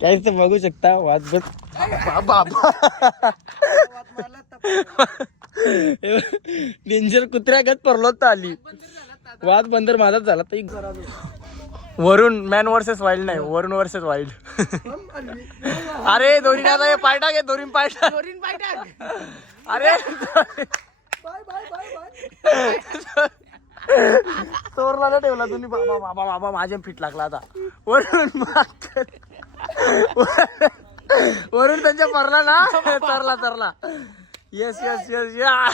काहीच तर बघू शकता वाद डेंजर कुत्र्यागत परलो तर आली. वाद बंदर माझाच झाला तर वरून मॅन वर्सेस वाईल्ड नाही, वरून वर्सेस वाईल्ड. अरे दोरी काय पाय टाक, दोरीन पाय टाक. अरे चोरला ठेवला तुम्ही. बाबा बाबा बाबा माझ्या फिट लागला आता. वरून वरून त्यांच्या परला ना तरला. येस येस येस या.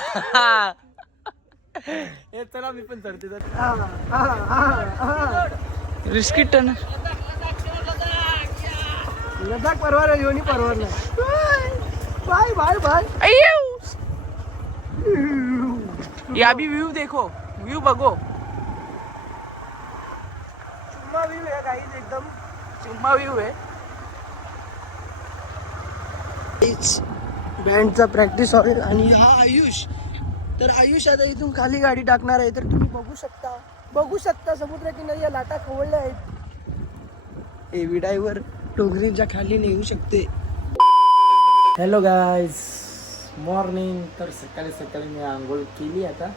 चला मी पण चढते. रिस्की टन लडाख परवार आहे, योनी परवार नाही. Bye bye bye. या भी व्यू देखो, व्यू बघो. चुम्मा व्यू आहे गाईज, एकदम चुम्मा व्यू आहे. बँडचा प्रॅक्टिस होईल. आणि हा आयुष, तर आयुष आता इथून खाली गाडी टाकणार आहे. तर तुम्ही बघू शकता समुद्र किनारी या लाटा खवळल्या आहेत. ए विडाईवर डोंगरीच्या खाली नेऊ शकते. Hello guys, morning. तर सकाळी मी आंघोळ केली आता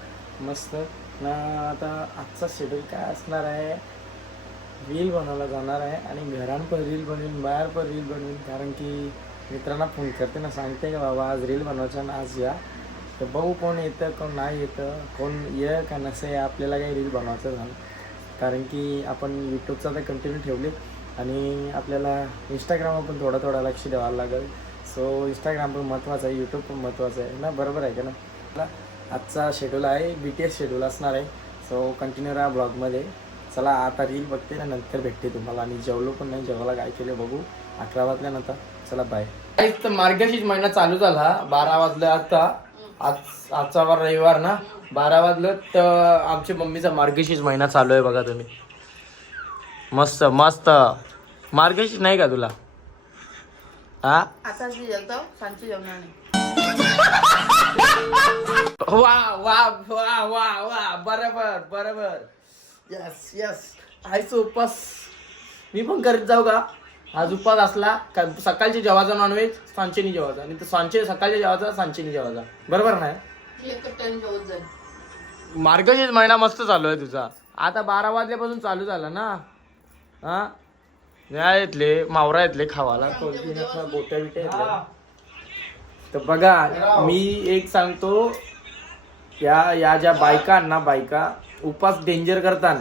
मस्त ना. आता आजचा शेड्यूल काय असणार आहे, रील बनवायला जाणार आहे. आणि घरात पण रील बनवेन, बाहेर पण रील बनवेन. कारण की मित्रांना फोन करते ना, सांगते का बाबा आज रील बनवायचं ना, आज या. तर बघू कोण येतं कोण नाही येतं, कोण ये का नसं आहे. आपल्याला काही रील बनवायचं झालं कारण की आपण यूट्यूबचा तर कंटिन्यू ठेवले आणि आपल्याला इंस्टाग्रामवर पण थोडा लक्ष द्यावं लागेल. सो इंस्टाग्राम पण महत्त्वाचं आहे, यूट्यूब पण महत्त्वाचं आहे ना, बरोबर आहे का ना. आजचा शेड्यूल आहे BTS शेड्यूल असणार आहे. सो कंटिन्यू राहा ब्लॉगमध्ये. चला आता रील बघते ना, नंतर भेटते तुम्हाला. आणि जेवलो पण नाही, जेवायला काय केले बघू 11 वाजल्यानंतर. चला बाय. तर मार्गशीर्ष महिना चालू झाला, 12 वाजले आता. आजचा वार रविवार ना, 12 वाजलं तर आमच्या मम्मीचा मार्गशीर्ष महिना चालू आहे बघा तुम्ही. मस्त मस्त. मार्गशीर्ष नाही का तुला? हा वा वा वा वा वा, बरोबर. Yes yes. आईचा उपास मी पण करीत जाऊ का? आज उपास असला का सकाळची जेवायचा नॉनव्हेज, सांचेनी जेवायचा. आणि सांचे सकाळच्या जेवायचा, सांचेनी जेवायचा. बरोबर नाही? मार्गशीर्ष महिना मस्त चालू आहे तुझा. आता 12 वाजल्यापासून चालू झाला ना. हा येतले मावरा येतले खावाला बोट्या बिट्या. तर बघा मी एक सांगतो, या ज्या बायका उपास डेंजर करतात.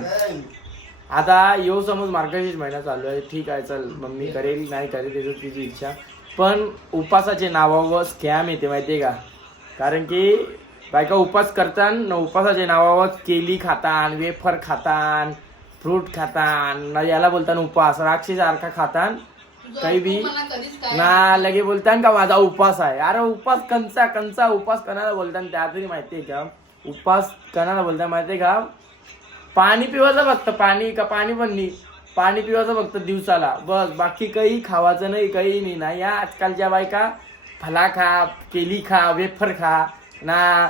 आता यो समज मार्गशीर्ष महिना चालू आहे, ठीक आहे चल मम्मी करेल नाही करेल त्याचं तिची इच्छा. पण उपासाचे नावावर स्कॅम येते माहितीये का. कारण की बायका उपास करतान, उपासाच्या नावावर केली खातान, वेफर खातान, फ्रूट खातान, याला बोलतान उपास. राक्षस सारखा खातान काही बी ना, लगे बोलतान का माझा उपास आहे. अरे उपास कंचा उपास कोणाला बोलतान त्या तरी माहितीये का. उपास कोणाला बोलतान माहितीये का. पाणी पिवायचं फक्त, पाणी पण नाही, पाणी पिवायचं फक्त दिवसाला बस. बाकी काही खावायचं नाही, काही नाही. या आजकालच्या बायका फला खा, केली खा, वेफर खा ना,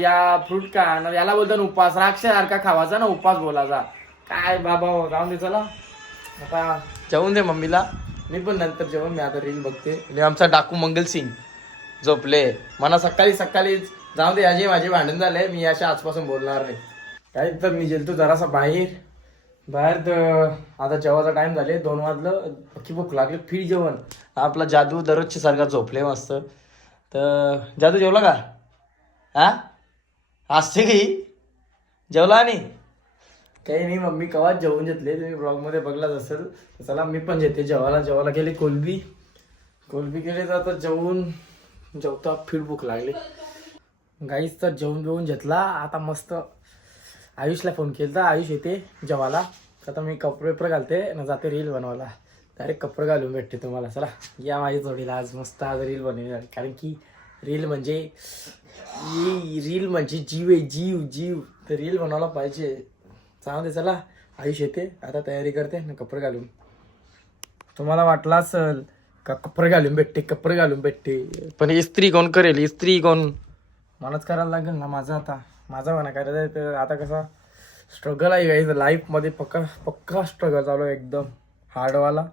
या फ्रूट खा ना, याला बोलतात उपास. राक्षसारखा खावायचा ना, उपास बोलायचा. काय बाबा जाऊन दे. चला आता जेवून दे मम्मीला, मी पण नंतर जेवण. मी आता रील बघते. आणि आमचा डाकू मंगल सिंग झोपले. मला सकाळी जाऊ दे. याचे माझे भांडण झाले, मी याच्या आजपासून बोलणार नाही. काय तर मी गेलतो जरासा बाहेर तर आता जेवायचा टाइम झाले, 2 वाजलं. पक्की भूक लागली, फिर जेवण. आपला जादू दररोजच्या सारखा झोपले मस्त. तर जादू जेवला का? हा असते काही जेवला आणि काही नाही. मम्मी कवाच जेवून घेतले, तुम्ही ब्लॉगमध्ये बघलाच असेल. चला मी पण जेते जेवायला गेले. कोलबी केले तर आता जेवता फिर भूक लागली गाईच. तर जेवून घेतला. आता मस्त आयुषला फोन केला, आयुष येते जेवायला. आता मी कपडे घालते ना, जाते रील बनवायला. डायरेक्ट कपडे घालून भेटते तुम्हाला. चला या माझ्या जोडीला. आज मस्त आज रील बनवणार. कारण की रील म्हणजे जीव आहे, जीव. तर रील बनवायला पाहिजे. सांगते चला. आयुष येते आता, तयारी करते ना, कपडे घालून. तुम्हाला वाटलं असेल का कपडे घालून भेटते, पण इस्त्री कोण करेल? इस्त्री कोण? मलाच करायला लागेल ना. माझा म्हणा करायचं आहे. तर आता कसा स्ट्रगल आहे गाईज लाईफमध्ये, पक्का स्ट्रगल चालू आहे, एकदम हार्डवाला.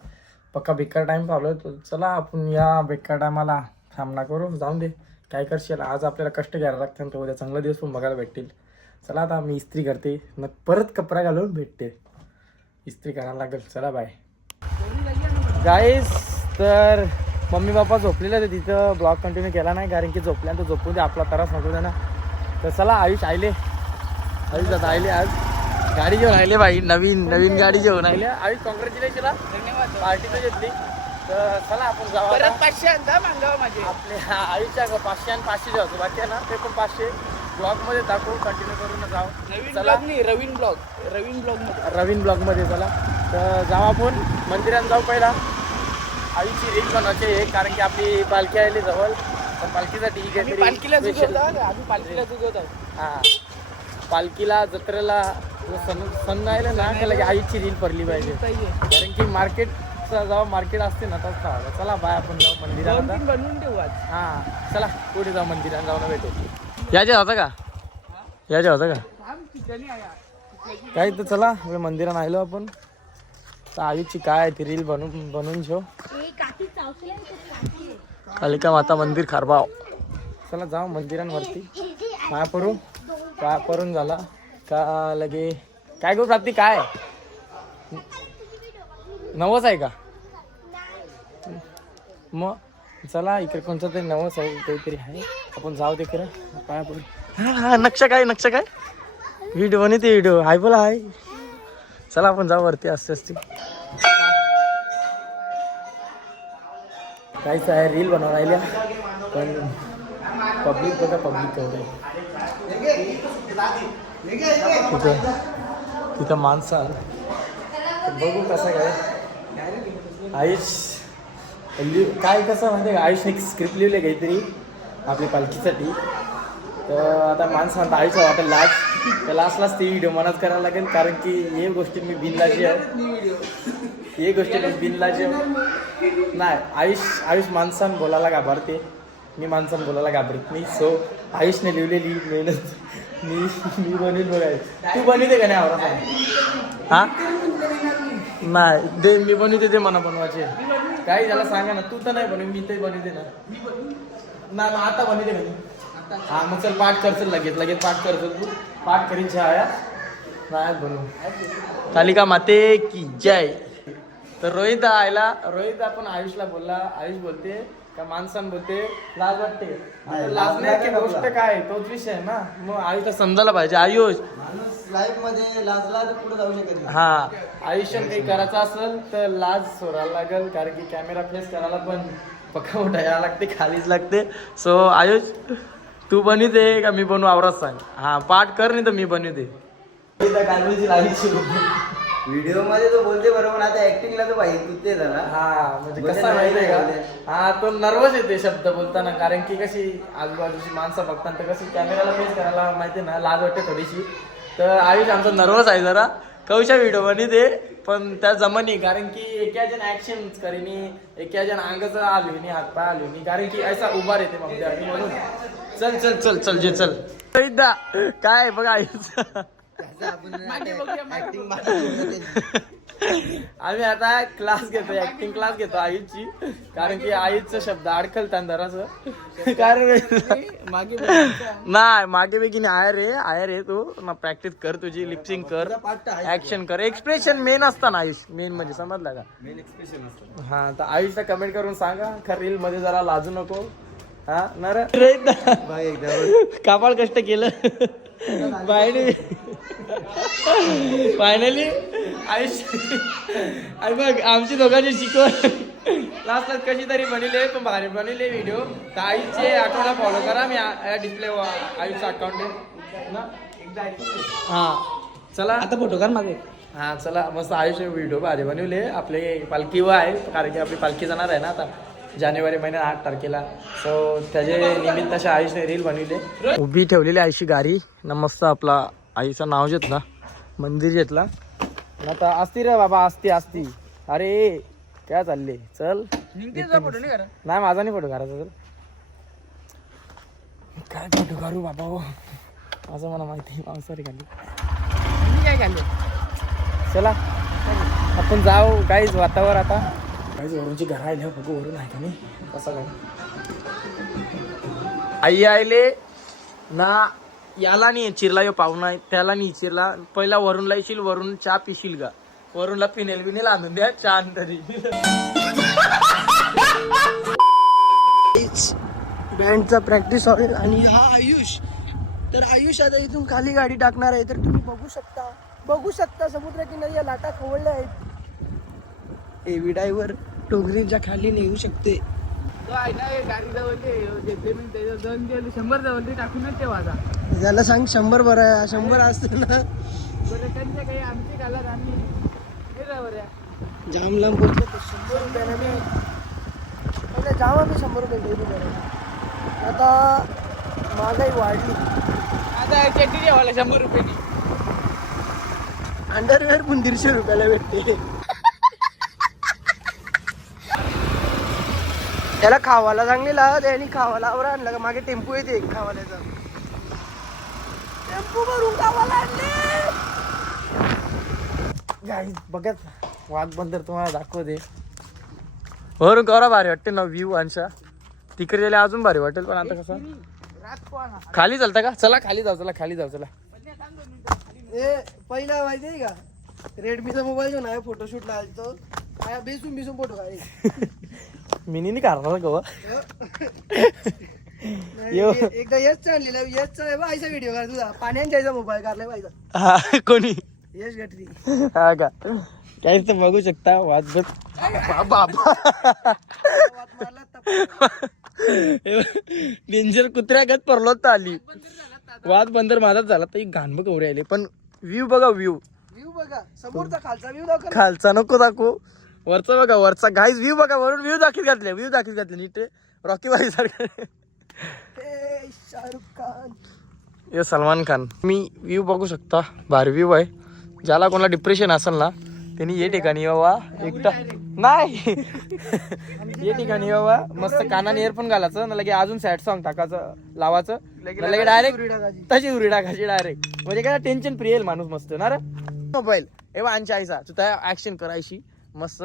पक्का बेकार टाइम चालू आहे. तो चला आपण या बेकार टायमाला सामना करू. जाऊन दे काय करशील, आज आपल्याला कष्ट घ्यायला लागतं तो उद्या चांगला दिवस पण बघायला भेटतील. चला आता मी इस्त्री करते, मग परत कपडा घालून भेटते. इस्त्री करायला लागेल. चला बाय गाईस. तर मम्मी पप्पा झोपलेले तर तिथं ब्लॉग कंटिन्यू केला नाही, कारण की झोपल्यानंतर झोपून दे, आपला त्रास नको दे ना. तर चला आयुष आयले आज गाडी घेऊन आले भाई, नवीन गाडी घेऊन आले. आयुष कॉंग्रॅच्युलेशन, धन्यवाद. पार्टी तर घेतली. तर चला आपण जाऊ परत 500 आणता मागवा माझे. आपले आयुषच्या 500 आणि 500 जाऊ बाकी आहे ना, ते पण 500 ब्लॉग मध्ये दाखवू, कंटिन्यू करून जाऊ. चला रवीन ब्लॉग मध्ये चला. तर जाऊ आपण मंदिरात जाऊ. पहिला आईची रील बनवायची आहे, कारण की आपली पालखी आली जवळ. तर पालखीसाठी पालखीला जुगवत हा पालखीला जत्रेला सण राहिलं ना त्याला की आईची रील पडली पाहिजे, कारण की मार्केटचा जेव्हा मार्केट असते ना तसं खावा. चला बाय आपण जाऊ मंदिरात बनवून ठेवू आज. हा चला पुढे जाऊ मंदिरात जाऊन भेटू. याचे होता का काही. तर चला मंदिरात आलो आपण. तर आईची काय ती रील बनवून ठेव. कालिका माता मंदिर खारबाव. चला जाऊ मंदिरांवरती. पाया परून झाला का लगे काय करू प्राप्ती. काय नवस आहे का मग. चला इकडे कोणतं तरी नवस आहे, काहीतरी आहे. आपण जाऊ दे खरं पाया पडून. हा नक्षा काय व्हिडिओ बनवते व्हिडिओ हाय बोला हाय. चला आपण जाऊ वरती असते काहीच आहे. रील बनवून राहिल्या पण पब्लिक बघा, पब्लिक तेवढे तिथं माणसं बघू कसं काय. आयुष काय कसं माहिती का, आयुष एक स्क्रिप्ट लिहिली काहीतरी आपल्या पालखीसाठी. तर आता माणसं म्हणतात आयुषला वाटेल लाज, तर लास्टलाच ती व्हिडिओ मनाच करायला लागेल, कारण की हे गोष्टी मी बिनलाजी आहे. हे गोष्टी मी बिनलाजी नाही. आयुष माणसानं बोलायला घाबरते, मी माणसानं बोलायला घाबरत नाही. सो आयुषने लिहिलेली मेहनत मी बनवीन बघायचं. तू बनवते का नाही आवडा. हा नाही दे मी बनवते ते मना बनवायचे. काही झालं सांगा ना. तू तर नाही बनव, मी ते बनवते ना. आता बनवते का. हा मग चल पाठ कर, चल लगेच पाठ कर. तू पाठ करीन छाया नाही बनवू. कालिका माते की जय. तर रोहित आपण आयुषला बोलला. आयुष बोलते का माणसानं बोलते लाज वाटते. लाजण्याची गोष्ट काय तोच विषय आहे ना. मग आयुषला समजायला पाहिजे. आयुष लाईफ मध्ये लाजला तर पुढे जाऊ शकत. हा आयुष्य काही करायचं असेल तर लाज सोडायला लागेल, कारण की कॅमेरा फेस करायला पण पक्का मोठा यायला लागते, खालीच लागते. सो आयुष तू बनवते का मी बनवू आवरात सांग. हा पाठ कर नाही तर मी बनवते. व्हिडिओ मध्ये तो बोलते बरोबर, आता ऍक्टिंगला तो पाहिजे तू ते जरा. हा म्हणजे कसं माहितीये का, हा तो नर्वस येते शब्द बोलताना, कारण की कशी आजूबाजूची माणसं बघताना तर कशी कॅमेराला फेस करायला माहिती ना लाज वाटते थोडीशी. तर आयुष आमचा नर्वस आहे जरा. कौशा व्हिडिओ बनवते पण त्या जमनी, कारण की एका जण ऍक्शन करेनी, एका जण अंगाचं आलो नाही, हातपाय आलो नाही, कारण की असा उभा येते मग आणि म्हणून चल चल चल चल जे चल काय बघा आयुष. आम्ही आता क्लास घेतो, ऍक्टिंग क्लास घेतो आयुषची, कारण की आयुषचा शब्द अडखलता जरासं. कारण नाही मागे बेगीने आय रे तू ना प्रॅक्टिस कर, तुझी लिपसिंग कर, ऍक्शन कर, एक्सप्रेशन मेन असतं ना आयुष, मेन म्हणजे समजला का. मेन एक्सप्रेशन असतं. हा तर आयुषला कमेंट करून सांगा खरं रील मध्ये जरा लाजू नको. हा ना कापाळ कष्ट केलं फायनली आयुष. आणि बघ आमची दोघांची शिकवण लास्टला कशी तरी बनवले, पण भारी बनवले व्हिडिओ. तर आयुषचे अकाउंटला फॉलो करा, मी डिस्प्ले आयुषचं अकाउंट आहे ना. हा चला आता फोटो काढ मागे. हा चला मस्त आयुष व्हिडिओ भारी बनवले. आपले पालखी आहे, कारण की आपली पालखी जाणार आहे ना आता जानेवारी महिन्यात 8 तारखेला. सो त्याचे निमित्त अशा आयुषने रील बनवले. उभी ठेवलेली आयुषी गाडी ना, मस्त आपला आईचं नाव घेतला, मंदिर घेतला ना. तर असती रे बाबा, असती. अरे काय चालले, चल नाही माझा नाही फोटो काढायचा. चल काय फोटो काढू बाबा हो, असं मला माहिती मांसाहारी खाली काय खाल्ले. चला आपण जाऊ काहीच वातावरण आता काहीच वरूनची घर आले बघू वरून आहे का नाही कसं काय आई आयले ना याला नाही चिरला यो पाहुणा आहे त्याला नाही चिरला पहिला वरूनला येशील वरून चहा पिशील का वरूनला पिनेल बिनेल आणून द्या चहा तरी बँडचा प्रॅक्टिस होईल आणि हा आयुष तर आयुष आता इथून खाली गाडी टाकणार आहे तर तुम्ही बघू शकता समुद्र किनारी या लाटा खवळल्या आहेत एव्ही ड्रायव्हर टोगरीच्या खाली नेऊ शकते त्याला सांग 100 बरं आहे 100 असते ना जाम लांब बोलतो 100 रुपयाला मी पहिले जाम आम्ही 100 रुपये डेली करायला आता महागाई वाढली आता चटणी जेवायला 100 रुपये अंडरवेअर पण 150 रुपयाला भेटते त्याला खावाला चांगली लागत आणि खावाला आवर आणलं का मागे टेम्पो येते खावाल्याचा टेम्पो भरून खावाला आणले गाईज बघत वाघ बंदर तुम्हाला दाखवते वरून करा भारी वाटते ना व्ह्यू अंशा तिकडे गेले अजून भारी वाटेल पण आता कसं खाली चालतं का चला खाली जाऊ चला ए पहिला माहिती आहे का रेडमीचा मोबाईल जो नाही फोटोशूट लागतो बेसून फोटो काढले मिनी नाही करणार गवा एकदा यश आणलेला यशचा आईचा व्हिडिओ काढ तुझा पाण्याचा मोबाईल काढलाय पाहिजे हा कोणी यश गटरी हा का काहीच तर बघू शकता वाजबत डेंजर कुत्र्यागत परलोत आली वाद बंदर माझाच झाला तर घाण बघ उरे आले पण व्ह्यू बघा व्ह्यू बघा समोरचा खालचा व्ह्यू दाखव खालचा नको दाखवू वरचा बघा वरचा गाईज व्ह्यू बघा वरून व्ह्यू दाखीत घातले नीट रॉकी बाई सारखं शाहरुख खान हे सलमान खान मी व्ह्यू बघू शकता भारी व्ह्यू आहे ज्याला कोणाला डिप्रेशन असेल ना त्यांनी ये ठिकाणी यावा एकटा नाही ये ठिकाणी यावा मस्त कानाने इयरफोन घालायचं ना लगे अजून सॅड सॉन्ग टाकायचं लावायचं लगे डायरेक्ट तशी उरी टाकायची डायरेक्ट म्हणजे काय टेन्शन फ्री येईल माणूस मस्त ना रे मोबाईल ए आमच्या आईचा तू त्या ऍक्शन करायची मस्त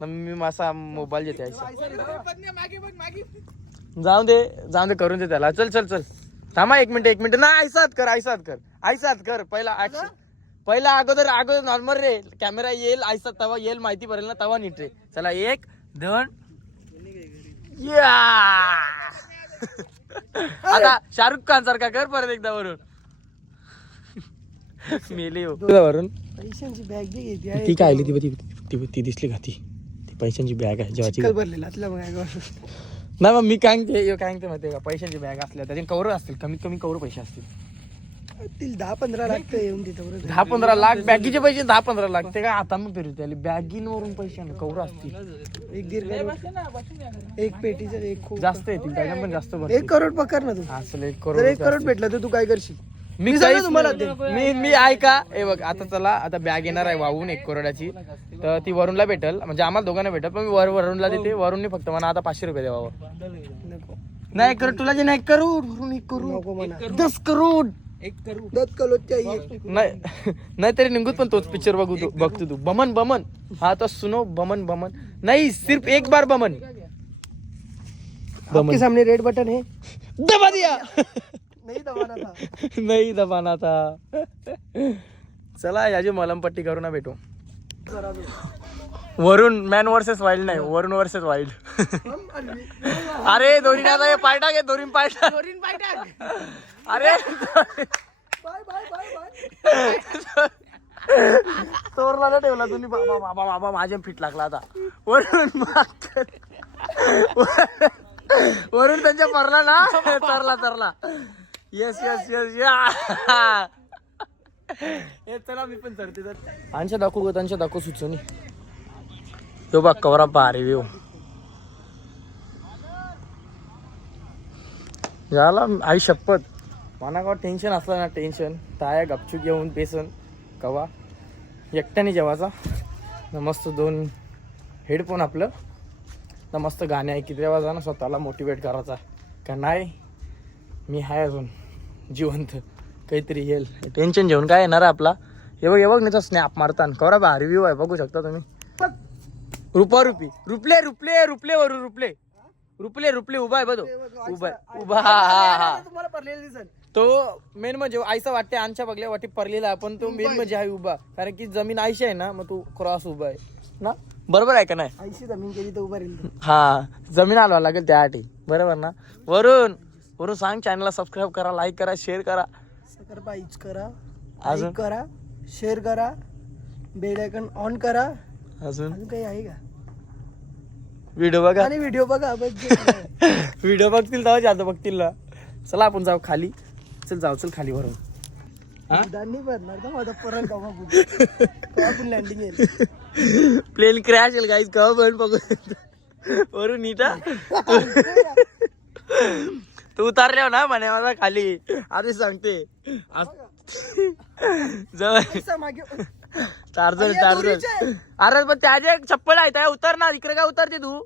मी माझा मोबाईल देते आईचा जाऊ दे करून दे त्याला चल थांबा एक मिनिट ना आयसात कर पहिला ऍक्शन पहिला अगोदर नॉर्मल रे कॅमेरा येईल आयसा तवा येईल माहिती पडेल ना तवा नीट रे चला 1 2 या आता शाहरुख खान सारखा कर परत एकदा वरून मेले वरून पैशांची बॅग जी घेतली ती काय आली ती दिसली का ती पैशांची बॅग आहे जेव्हा भरलेला असला बघा नाही मग मी काय माहितीये का पैशांची बॅग असल्या त्याचे कवर असतील कमीत कमी कवर पैसे असतील 10-15 लाख येऊन तिथं 10-15 लाख बॅगीचे पैसे 10-15 लाख ते काय आता मग फिरते आली बॅगींवरून पैसे कवर असतील एक पेटीचं एक खूप जास्त येतील त्याच्या पण जास्त 1 करोड पकड ना तू असेल 1 जर 1 करोड भेटलं तर तू काय करशील मी सांगतो तुम्हाला मी ऐका हे बघ आता चला आता बॅग येणार आहे वाहून 1 करोडाची तर ती वरूनला भेटल म्हणजे आम्हाला दोघांना भेटल पण मी वरूनला देते वरूनने फक्त मला आता 500 रुपये द्यावा नाही करोड तुला जे नाही 1 करोड वरून 1 करोड 10 करोड 1 करोड 10 करोड चाहिए नाही तरी निघूत पण तोच पिक्चर बघतो तू बमन हा तो सुनो बमन नहीं सिर्फ एक बार बमन आपके सामने रेड बटन है दबा दिया नहीं दबाना था चला याची मलमपट्टी करू ना भेटू वरून मॅन वर्सेस वाईल्ड नाही वरून वर्सेस वाईल्ड अरे दोरी ना पाय टाक दोरीन पाय टाक अरे चोरला ना ठेवला तुम्ही बाबा माझ्या फिट लागला आता वरून त्यांच्या परला ना तरला येस या चला मी पण चढते त्यांच्या दाखवू सुचवणी तो बघ कवरा भारी व्ह्यू झाला आई शपथ मला का टेन्शन असलं ना टेन्शन ताया गपचूक घेऊन बेसन कवा एकट्याने जेवायचा ना मस्त 2 हेडफोन आपलं ना मस्त गाणे ऐकत रेवायचा ना स्वतःला मोटिवेट करायचा का नाही मी आहे अजून जिवंत काहीतरी येईल टेन्शन घेऊन काय येणार आहे आपला हे बघ नाही स्नॅप मारताना कवरा भारी व्ह्यू आहे बघू शकता तुम्ही रुपा रुपी रुपले रुपले रुपले वरून रुपले रुपले रुपले उभा आहे बघ तो. उभा आहे. उभा हा तुम्हाला पडलेलं दिसेल. तो मेन म्हणजे आईसा वाटते आमच्या बघल्या वाटी पडलेला पण तो मेन म्हणजे आहे उभा कारण की जमीन आईशी आहे ना मग तू क्रॉस उभा आहे ना बरोबर आहे का नाही. आईशी जमीन केली तर उभा राहील. हा जमीन हलवा लागेल त्यासाठी बरोबर ना. वरून वरून सांग चॅनलला सबस्क्राईब करा लाईक करा शेअर करा सबस्क्राईब करा अजून? लाईक करा शेअर करा बेल आयकॉन ऑन करा. अजून अजून काही आहे का. व्हिडिओ बघा आणि व्हिडिओ बघा बस. व्हिडिओ बघतील तेव्हा जातो बघतील ना. चला आपण जाऊ खाली. चल जाऊ चल खाली वरून. दांडी भरणार तर माझा परत केव्हा पण लँडिंग येईल. प्लेन क्रॅश येईल गाईज केव्हा पण बघू वरून नीटा तू उतारल्यावर ना म्हणे माझा खाली आधी सांगते जवळ मागे चार्जर चार्जर अरे पण त्याचे चप्पल आहे त्या उतरणार इकडे काय उतरते तू.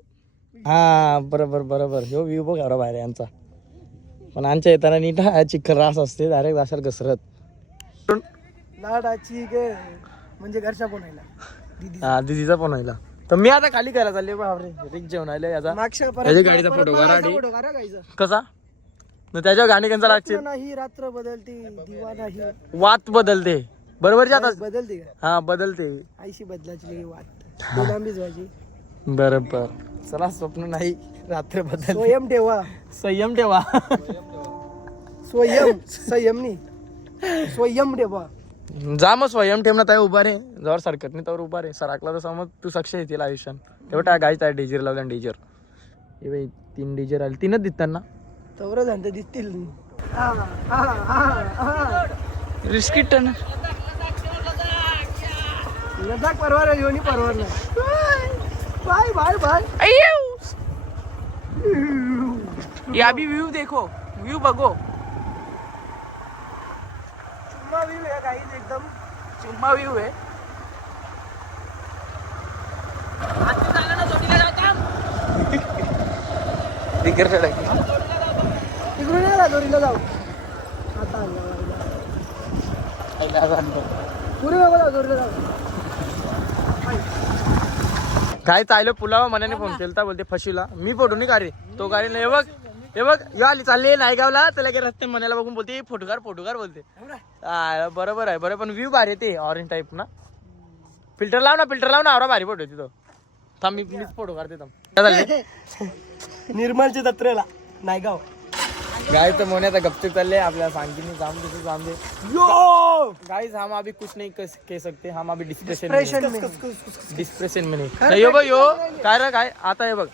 हा बरोबर बरोबर ह्यो व्ह्यू बघ एवढा बाहेर यांचा पण आमच्या येताना नीट चिखल रास असते डायरेक्ट असाल घसरत लाडाची ग म्हणजे घरच्या कोणाला दीदी हा दीदीचा पण व्हायला तर मी आता खाली करायला चालले बापरे रिक जेवण आले याचा मागच्या याच्या गाडीचा फोटो गायचा कसा न त्याच्या गाणी कंचा लागते नाही रात्र बदलते दिवा नाही वात बदलते बरोबर जात बदलते का हा बदलते आईशी बदलाची लगी वाट लांबीच व्हायची. बरोबर चला स्वप्न नाही रात्र बदल स्वयं ठेवा संयम ठेवा संयमनी स्वयं ठेवा. जा मग स्वयं ठेवण्यात आहे उभा रे जवळ सरकत नाही तर उभा रे सरकला तर समज तू सक्सेस येतील आयुष्यात तेवढा गायचा आहे डेजर लावला डेजर हे बाई 3 डेजर आले 3च दिसतात ना तवर झालं दिसतील. रिस्की टन लडाख परवार योनी परवार नाही. Bye bye bye. या भी व्यू देखो व्यू बघो चुम्मा व्ह्यू आहे गाईज एकदम चुम्मा व्यू आहे. तिकडून या दोरीला जाऊ आता पुरे बाबा दोरीला जाऊ. काय चाललं पुलावा मनाने फोन केलता बोलते फशीला मी फोटो नाही का रे तो गाडी नाही हे बघ यो आली चालली नायगावला त्याला काय रस्ते मनाला बघून बोलते फोटोकार बोलते बरोबर आहे बरोबर पण व्ह्यू भारी येते ऑरेंज टाईप ना फिल्टर लाव ना आवरा भारी फोटो तिथं थांब मीच फोटो काढते थांब काय चालले निर्मलच्या जत्रेला नायगाव गाइस तो मोने गपचुप चालले आपल्याला सांगते नाही जाम दे यो गाइस हम अभी कुछ नहीं कह सकते हम अभी डिस्प्रेशन में नहीं यो बघ यो काय रे काय आता हे बघ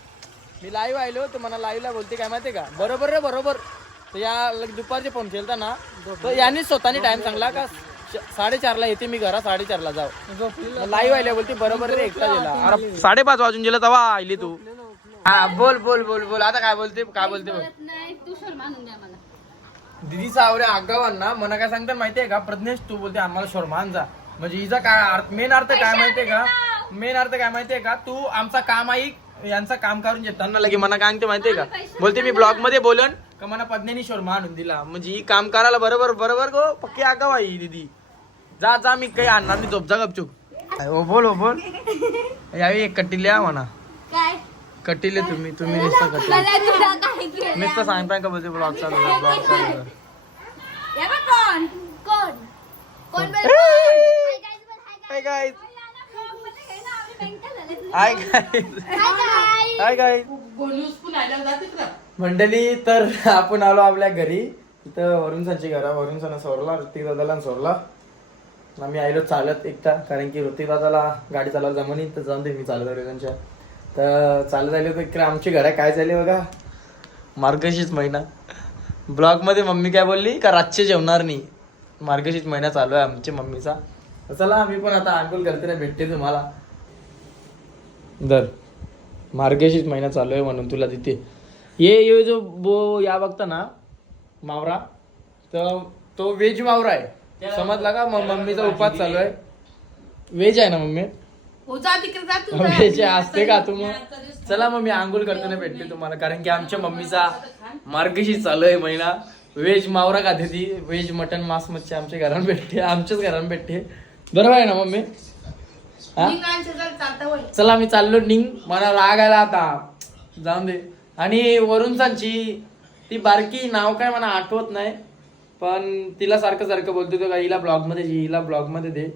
मी लाईव्ह आलो तर मला लाईव्हला बोलते काय माहितीये का बरोबर रे बरोबर तर या दुपारचे फोन केलता ना तर यांनी स्वतःनी टाइम सांगला का 4:30 येते मी घरा 4:30 जाऊ लाईव्ह आले बोलते बरोबर रे एकटा गेला अरे 5:30 वाजून गेला तेव्हा आली तू हा बोल आता काय बोलते बघ दीदीचा आवरे आगावांना मना काय सांगतात माहितीये का प्रज्ञेश तू बोलते आम्हाला शोरमान जा म्हणजे हिचा काय मेन अर्थ काय माहितीये का तू आमचा काम ऐक यांचा काम करून घेताना लगे मना काय माहितीये का बोलते मी ब्लॉग मध्ये बोलन का मना पत्नीने शोरमा आणून दिला म्हणजे ही काम करायला बरोबर गो पक्की आगाव आहे दीदी जा मी काही आणणार नाही झोपजा गपचूप हो बोल यावेळी एक कट्टिल्या म्हणा कट्टिले तुम्ही नुसतं कट्टिले नुसतं सांगताय का बोलते ब्लॉग चालू मंडळी तर आपण आलो आपल्या घरी इथं वरुण सनची घरा वरुण सण सोडला ऋतिक दादाला सोडला आम्ही आलो चालत एकटा कारण की ऋतिक दादाला गाडी चालवायला जमनी तर जाऊन दे मी चालत आलो त्यांच्या तर चालत आले होते इकडे आमची घरा काय झाली बघा मार्गशीर्ष महिना ब्लॉग मध्ये मम्मी काय बोलली का रातचे जेवणार नाही मार्गशीर्ष महिना चालू आहे आमच्या मम्मीचा चला आम्ही पण आता आंघोळ करते ना भेटते तुम्हाला दर मार्गशीर्ष महिना चालू आहे म्हणून तुला तिथे ये जो बो या बघता ना मावरा तर तो व्हेज मावरा आहे समजला का मम्मीचा उपास चालू आहे व्हेज आहे ना मम्मी व्हेज असते का तू मग चला मग मी आंघोळ करताना भेटते तुम्हाला कारण की आमच्या मम्मीचा मार्गशीर्ष चालू आहे महिना व्हेज मावरा खाते ती व्हेज मटन मांस मच्छी आमच्या घरात भेटते आमच्याच घरात भेटते बरोबर आहे ना मम्मी हा चला मी चाललो निघ, मला राग आला आता, जाऊन दे. आणि वरुणचांची ती बारकी नाव काय मला आठवत नाही, पण तिला सारखं सारखं बोलतो तो का हिला ब्लॉग मध्ये दे, हिला ब्लॉग मध्ये दे.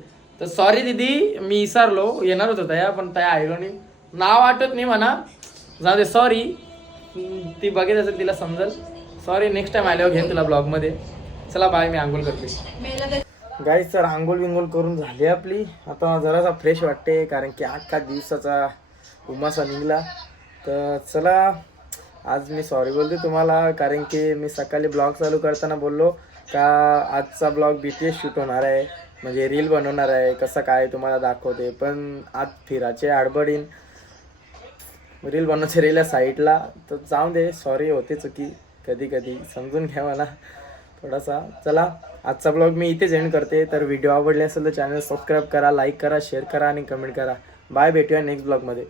तर सॉरी दीदी, मी विसरलो, येणार होतो तया पण तया आलो नाही, नाव आठवत नाही म्हणा, जाऊ दे सॉरी. ती बघेल असेल तिला समजेल, सॉरी. नेक्स्ट टाइम आल्यावर घेईन तुला ब्लॉग मध्ये. चला बाय, मी आंघोळ करते. गाईस तर आंघोळ विंघोळ करून झाली आपली, आता जरासा फ्रेश वाटते कारण की अख्खा दिवसाचा उमासा निघला. तर चला आज मी सॉरी बोलते तुम्हाला, कारण की मी सकाळी ब्लॉग चालू करताना बोललो का आजचा ब्लॉग BTS शूट होणार आहे, म्हणजे रील बनवणार आहे, कसं काय तुम्हाला दाखवते. पण आज फिराचे आडबडीन रील बनवायचे रील साईडला, तर जाऊन दे, सॉरी होते चुकी, कधी कधी समजून घ्या मला थोडासा. चला आजचा ब्लॉग मी इथेच एंड करते. तर व्हिडिओ आवडले असेल तर चॅनल सबस्क्राईब करा, लाईक करा, शेअर करा आणि कमेंट करा. बाय, भेटूया नेक्स्ट ब्लॉगमध्ये.